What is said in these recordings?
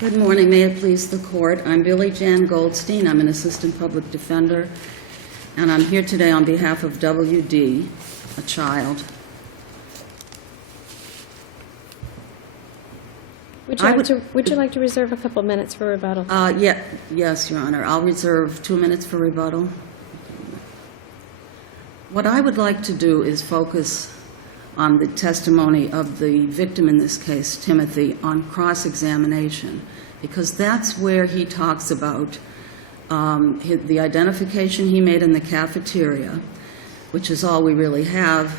Good morning. May it please the court. I'm Billie Jan Goldstein. I'm an assistant public defender, and I'm here today on behalf of W.D., a child. Would you like to reserve a couple minutes for rebuttal? Yes, Your Honor. I'll reserve 2 minutes for rebuttal. What I would like to do is focus on the testimony of the victim in this case, Timothy, on cross-examination, because that's where he talks about the identification he made in the cafeteria, which is all we really have,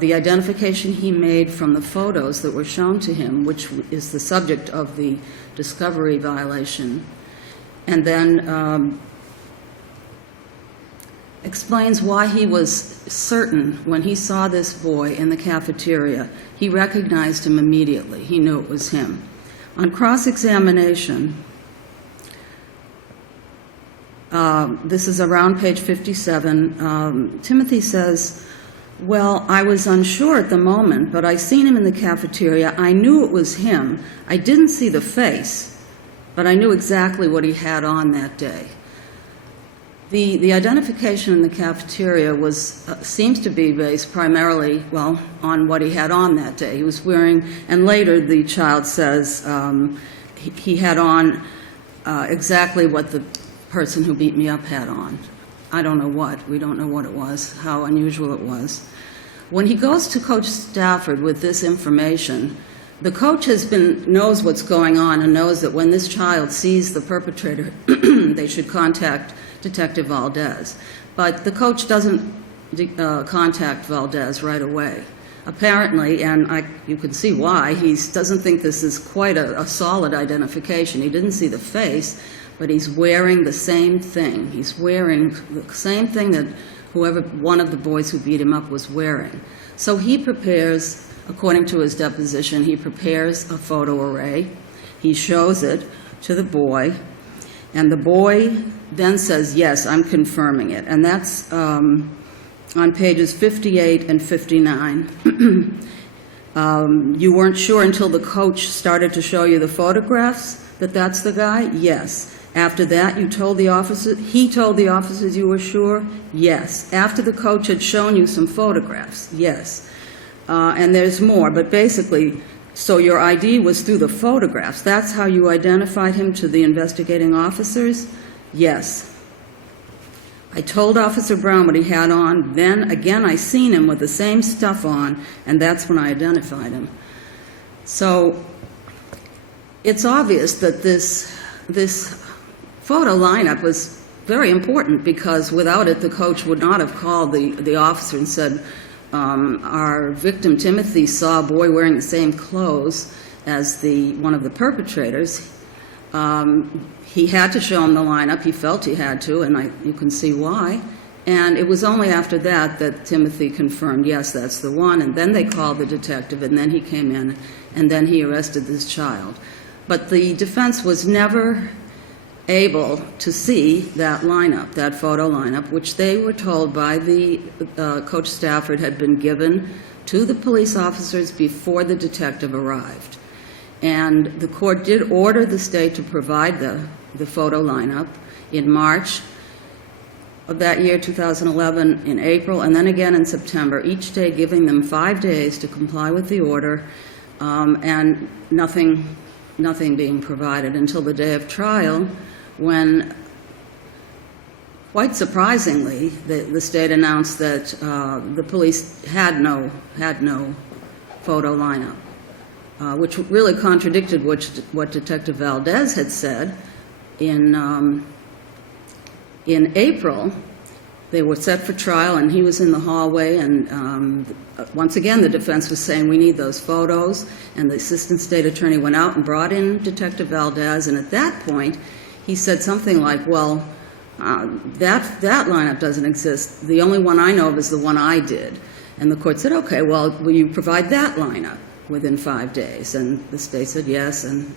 the identification he made from the photos that were shown to him, which is the subject of the discovery violation, and then explains why he was certain when he saw this boy in the cafeteria. He recognized him immediately. He knew it was him. On cross-examination, this is around page 57, Timothy says, "Well, I was unsure at the moment, but I seen him in the cafeteria. I knew it was him. I didn't see the face, but I knew exactly what he had on that day." The identification in the cafeteria seems to be based primarily, well, on what he had on that day. He was wearing, and later the child says he had on exactly what the person who beat me up had on. I don't know what. We don't know what it was, how unusual it was. When he goes to Coach Stafford with this information, the coach knows what's going on and knows that when this child sees the perpetrator, they should contact Detective Valdez. But the coach doesn't contact Valdez right away. Apparently, and you can see why, he doesn't think this is quite a solid identification. He didn't see the face, but he's wearing the same thing. He's wearing the same thing that one of the boys who beat him up was wearing. So he prepares, according to his deposition, he prepares a photo array. He shows it to the boy, and the boy then says, "Yes, I'm confirming it." And that's on pages 58 and 59. You weren't sure until the coach started to show you the photographs that that's the guy? Yes. After that, he told the officers you were sure? Yes. After the coach had shown you some photographs? Yes. And there's more, but basically, so your ID was through the photographs. That's how you identified him to the investigating officers? Yes. I told Officer Brown what he had on. Then, again, I seen him with the same stuff on, and that's when I identified him. So it's obvious that this photo lineup was very important, because without it, the coach would not have called the officer and said, our victim, Timothy, saw a boy wearing the same clothes as one of the perpetrators. He had to show him the lineup. He felt he had to, and you can see why. And it was only after that Timothy confirmed, yes, that's the one. And then they called the detective, and then he came in, and then he arrested this child. But the defense was never able to see that lineup, that photo lineup, which they were told by the Coach Stafford had been given to the police officers before the detective arrived. And the court did order the state to provide the photo lineup in March of that year, 2011, in April, and then again in September, each day giving them 5 days to comply with the order, and nothing being provided until the day of trial, when, quite surprisingly, the state announced that the police had no photo lineup, which really contradicted what Detective Valdez had said. In April, they were set for trial, and he was in the hallway, and once again the defense was saying, we need those photos, and the assistant state attorney went out and brought in Detective Valdez, and at that point he said something like, well, that lineup doesn't exist. The only one I know of is the one I did. And the court said, okay, well, will you provide that lineup within 5 days? And the state said yes, and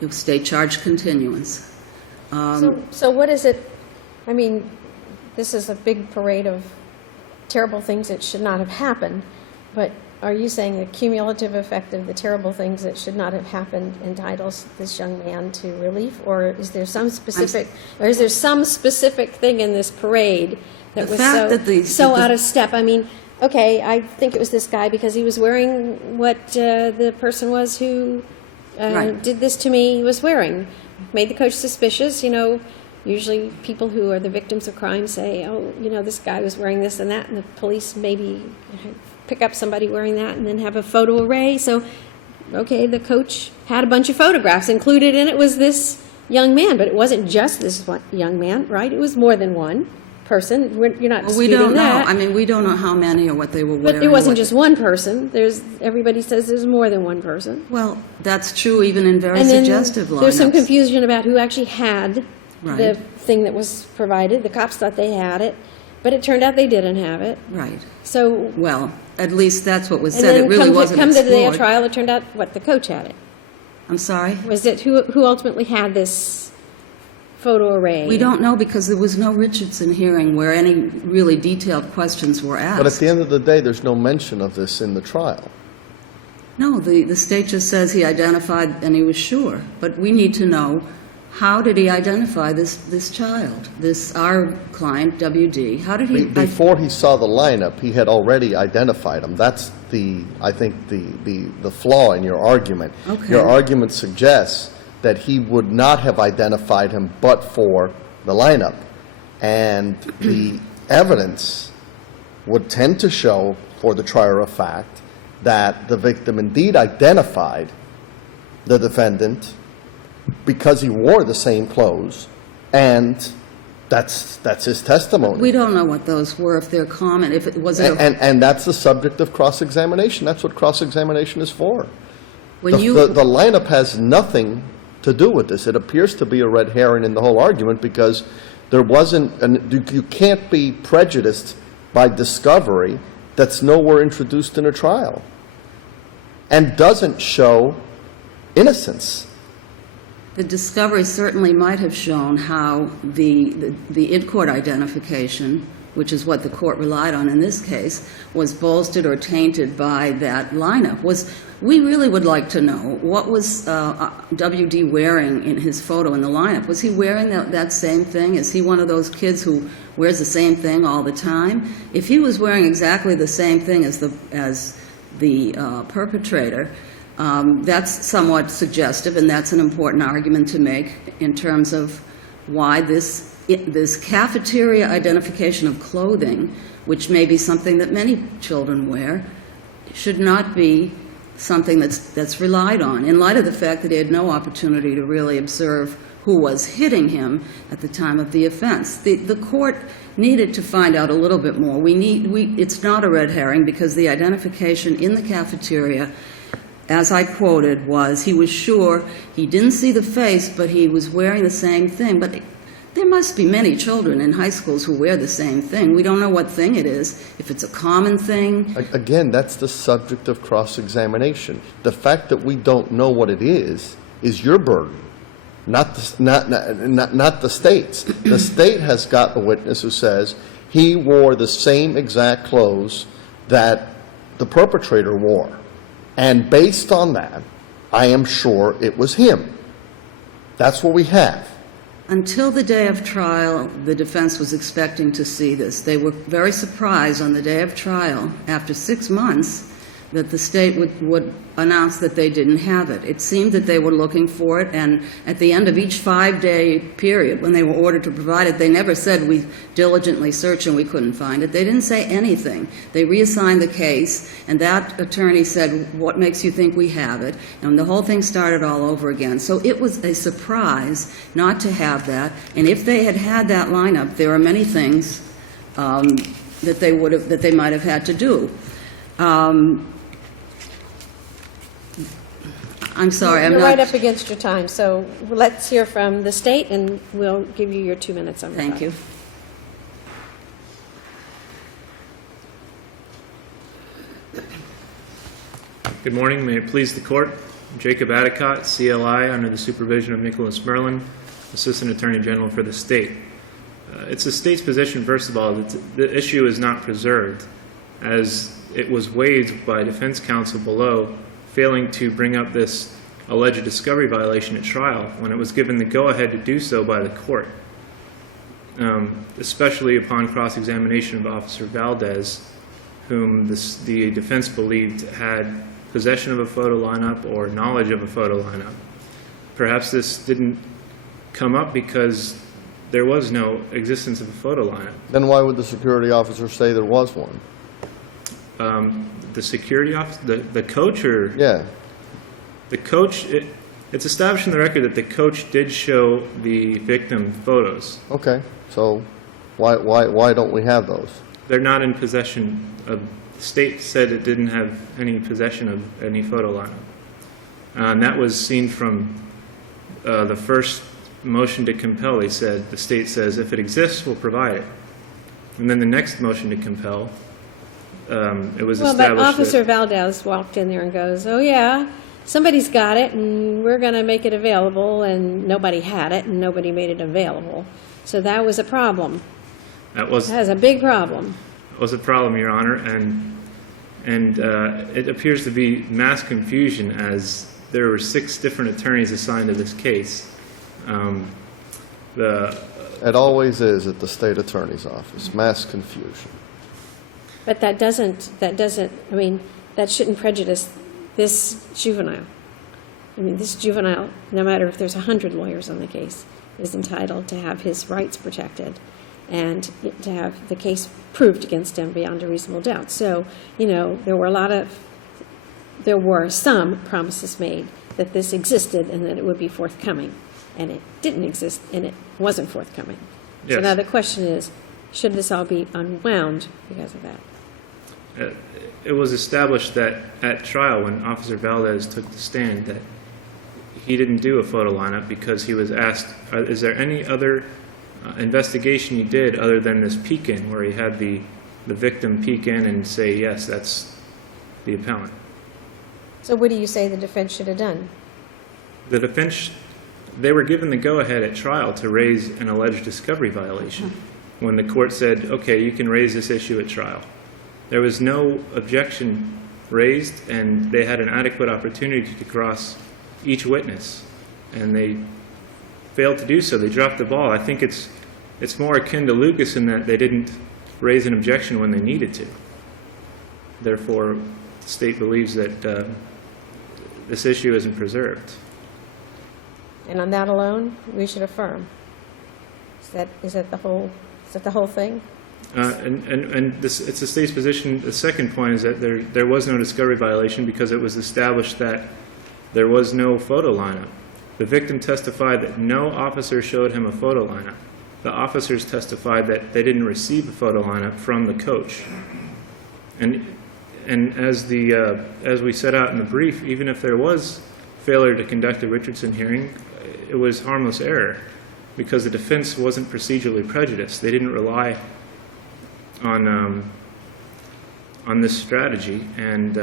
the state charged continuance. So what is it? I mean, this is a big parade of terrible things that should not have happened. But are you saying the cumulative effect of the terrible things that should not have happened entitles this young man to relief? Or is there some specific thing in this parade that was so out of step? I mean, okay, I think it was this guy because he was wearing what the person was who did this to me was wearing. Made the coach suspicious, Usually people who are the victims of crime say, oh, this guy was wearing this and that, and the police maybe pick up somebody wearing that and then have a photo array. So, okay, the coach had a bunch of photographs. Included in it was this young man, but it wasn't just this one young man, right? It was more than one person. You're not disputing that. We don't know. I mean, we don't know how many or what they were wearing. But it wasn't just one person. Everybody says there's more than one person. Well, that's true even in very suggestive lineups. There's some confusion about who actually had the thing that was provided. The cops thought they had it, but it turned out they didn't have it. Right. So, well, at least that's what was said. It really wasn't explored. Come to the day of trial, it turned out the coach had it. I'm sorry? Was it who ultimately had this photo array? We don't know because there was no Richardson hearing where any really detailed questions were asked. But at the end of the day, there's no mention of this in the trial. No, the state just says he identified and he was sure. But we need to know, how did he identify this child, our client, WD? How did he... Before he saw the lineup, he had already identified him. That's I think the flaw in your argument. Okay. Your argument suggests that he would not have identified him but for the lineup. And the evidence would tend to show, for the trier of fact, that the victim indeed identified the defendant because he wore the same clothes, and that's his testimony. We don't know what those were, if they're common, if it was... And that's the subject of cross-examination. That's what cross-examination is for. The lineup has nothing to do with this. It appears to be a red herring in the whole argument because there wasn't... you can't be prejudiced by discovery that's nowhere introduced in a trial and doesn't show innocence. The discovery certainly might have shown how the in-court identification, which is what the court relied on in this case, was bolstered or tainted by that lineup. We really would like to know, what was WD wearing in his photo in the lineup? Was he wearing that same thing? Is he one of those kids who wears the same thing all the time? If he was wearing exactly the same thing as the perpetrator, that's somewhat suggestive, and that's an important argument to make in terms of why this cafeteria identification of clothing, which may be something that many children wear, should not be something that's relied on, in light of the fact that he had no opportunity to really observe who was hitting him at the time of the offense. The court needed to find out a little bit more. It's not a red herring because the identification in the cafeteria, as I quoted, was he was sure he didn't see the face, but he was wearing the same thing. But there must be many children in high schools who wear the same thing. We don't know what thing it is, if it's a common thing. Again, that's the subject of cross-examination. The fact that we don't know what it is your burden, not the state's. The state has got a witness who says he wore the same exact clothes that the perpetrator wore. And based on that, I am sure it was him. That's what we have. Until the day of trial, the defense was expecting to see this. They were very surprised on the day of trial, after 6 months, that the state would announce that they didn't have it. It seemed that they were looking for it, and at the end of each 5-day period, when they were ordered to provide it, they never said, we diligently searched and we couldn't find it. They didn't say anything. They reassigned the case, and that attorney said, what makes you think we have it? And the whole thing started all over again. So it was a surprise not to have that, and if they had had that lineup, there are many things that they might have had to do. I'm sorry, You're right up against your time, so let's hear from the state, and we'll give you your 2 minutes on the Thank you. Good morning. May it please the court. Jacob Adicott, CLI, under the supervision of Nicholas Merlin, Assistant Attorney General for the state. It's the state's position, first of all, that the issue is not preserved. as it was waived by defense counsel below, failing to bring up this alleged discovery violation at trial when it was given the go-ahead to do so by the court, especially upon cross-examination of Officer Valdez, whom the defense believed had possession of a photo lineup or knowledge of a photo lineup. Perhaps this didn't come up because there was no existence of a photo lineup. Then why would the security officer say there was one? The security officer, the coach, or Yeah. the coach, it's established in the record that the coach did show the victim photos. Okay. So why don't we have those? They're not in possession of, the state said it didn't have any possession of any photo lineup. And that was seen from the first motion to compel. They said, the state says, if it exists, we'll provide it. And then the next motion to compel, it was Well, established but Officer that, Valdez walked in there and goes, oh yeah, somebody's got it and we're going to make it available, and nobody had it and nobody made it available. So that was a problem. that was That was a big problem. a problem, Your Honor, and it appears to be mass confusion, as there were 6 different attorneys assigned to this case. It always is at the state attorney's office, mass confusion. But that doesn't, I mean, that shouldn't prejudice this juvenile. I mean, this juvenile, no matter if there's 100 lawyers on the case, is entitled to have his rights protected and to have the case proved against him beyond a reasonable doubt. So, you know, there were some promises made that this existed and that it would be forthcoming, and it didn't exist and it wasn't forthcoming. So Yes. now the question is, should this all be unwound because of that? It was established that at trial, when Officer Valdez took the stand, that he didn't do a photo lineup because he was asked, is there any other investigation you did other than this peek-in, where he had the victim peek in and say, yes, that's the appellant. So what do you say the defense should have done? The defense, they were given the go-ahead at trial to raise an alleged discovery violation when the court said, okay, you can raise this issue at trial. There was no objection raised, and they had an adequate opportunity to cross each witness, and they failed to do so. They dropped the ball. I think it's more akin to Lucas in that they didn't raise an objection when they needed to. Therefore, the state believes that this issue isn't preserved. And on that alone, we should affirm. Is that the whole thing? And this, it's the state's position. The second point is that there was no discovery violation because it was established that there was no photo lineup. The victim testified that no officer showed him a photo lineup. The officers testified that they didn't receive a photo lineup from the coach. And as we set out in the brief, even if there was failure to conduct a Richardson hearing, it was harmless error because the defense wasn't procedurally prejudiced. They didn't rely on this strategy, and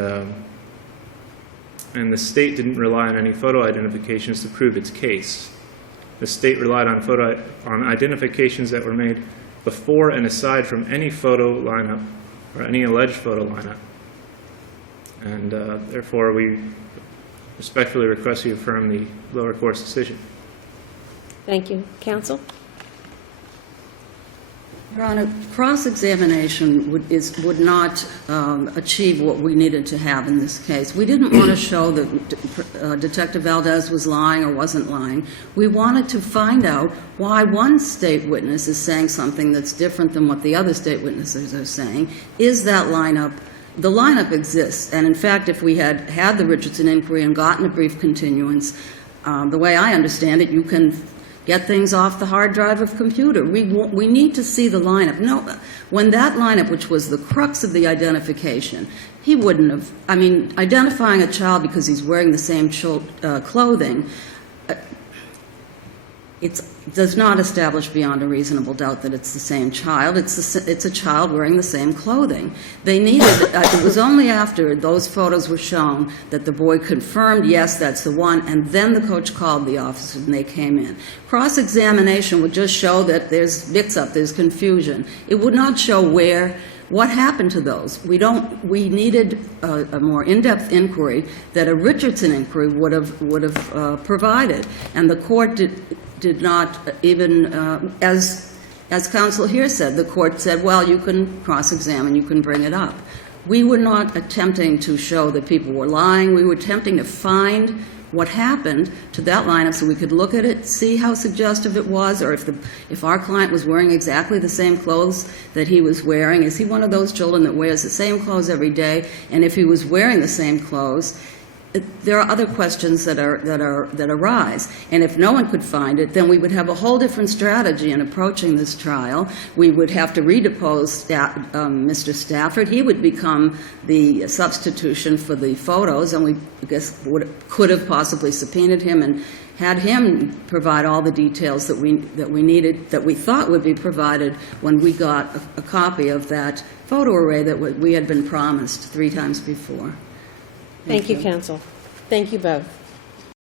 the state didn't rely on any photo identifications to prove its case. The state relied on identifications that were made before and aside from any photo lineup or any alleged photo lineup, and therefore we respectfully request you affirm the lower court's decision. Thank you. Counsel? Your Honor, cross-examination would not achieve what we needed to have in this case. We didn't want to show that Detective Valdez was lying or wasn't lying. We wanted to find out why one state witness is saying something that's different than what the other state witnesses are saying. Is that lineup? The lineup exists, and in fact, if we had had the Richardson inquiry and gotten a brief continuance, the way I understand it, you can get things off the hard drive of computer. We need to see the lineup. No, when that lineup, which was the crux of the identification, he wouldn't have, I mean, identifying a child because he's wearing the same clothing, it does not establish beyond a reasonable doubt that it's the same child. It's a child wearing the same clothing. They needed, it was only after those photos were shown that the boy confirmed, yes, that's the one, and then the coach called the officers and they came in. Cross-examination would just show that there's mix-up, there's confusion. It would not show where What happened to those? We needed a more in-depth inquiry that a Richardson inquiry would have provided. And the court did not even, as counsel here said, the court said, well, you can cross-examine, you can bring it up. We were not attempting to show that people were lying. We were attempting to find what happened to that lineup so we could look at it, see how suggestive it was, or if our client was wearing exactly the same clothes that he was wearing. Is he one of those children that wears the same clothes every day? And if he was wearing the same clothes, there are other questions that arise. And if no one could find it, then we would have a whole different strategy in approaching this trial. We would have to redepose Mr. Stafford. He would become the substitution for the photos, and we, I guess, could have possibly subpoenaed him and had him provide all the details that we needed, that we thought would be provided when we got a copy of that photo array that we had been promised 3 times before. Thank you, counsel. Thank you both.